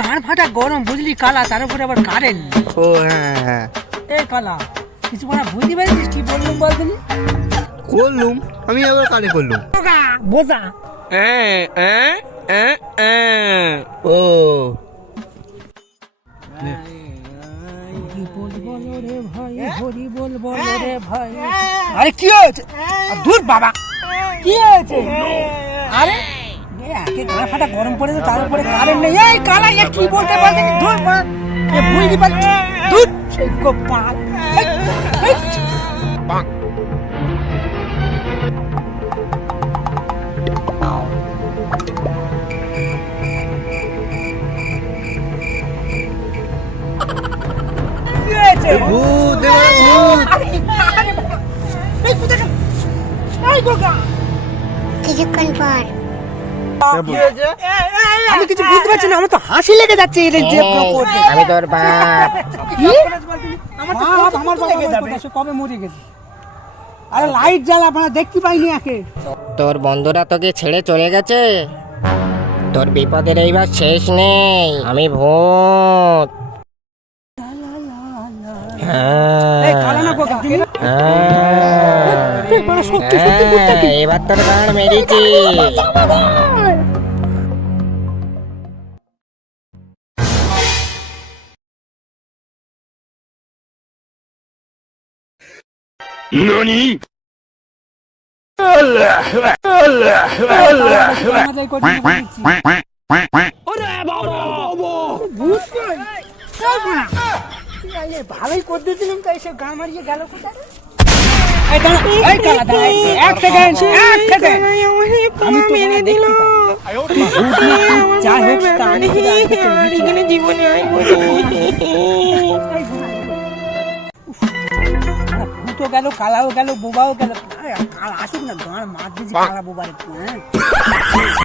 গান ফাটা গরম বুঝলি কালা, তার উপরে আবার কারেন্ট। ও হ্যাঁ হ্যাঁ, এই কালা কিছু মানে বুঝতে পারছিস কি বললুম বলছিলি? করলুম আমি, আবার কারে করলুম? বোঝা ও আরে কি হয়েছে? দূর বাবা, কি হয়েছে? আরে একে গান ফাটা গরম পড়েছে, তার উপরে কারেন্ট নেই। এই কালা কি বলতে বলছিস? দূর বুঝতে পারছি। দূর সেই গোপাল। ভূত, এবার ভূত। কিছুক্ষণ পর আমি কিছু বুঝতে পারছি না, আমার তো হাসি লেগে যাচ্ছে। আমি তোর বাপ। আমার লেগে যাবে, কবে মরে গেছে। আরে লাইট জ্বালা, আপনারা দেখতে পাইনি একে। তোর বন্ধুরা তোকে ছেড়ে চলে গেছে, তোর বিপদের এইবার শেষ নেই। আমি ভূত। এবার তোর গান মেরেছি। ভালোই করতেছিলাম, তাই সে গান মারিয়ে গেল কোথায়? এক সেকেন্ড, আমি তো মেরে দিল। যাই হোক, জীবনে ভূতও গেল, কালাও গেল, বোবাও গেল। আসুক না, গান মার দিয়েছি কালা বোবার একটু।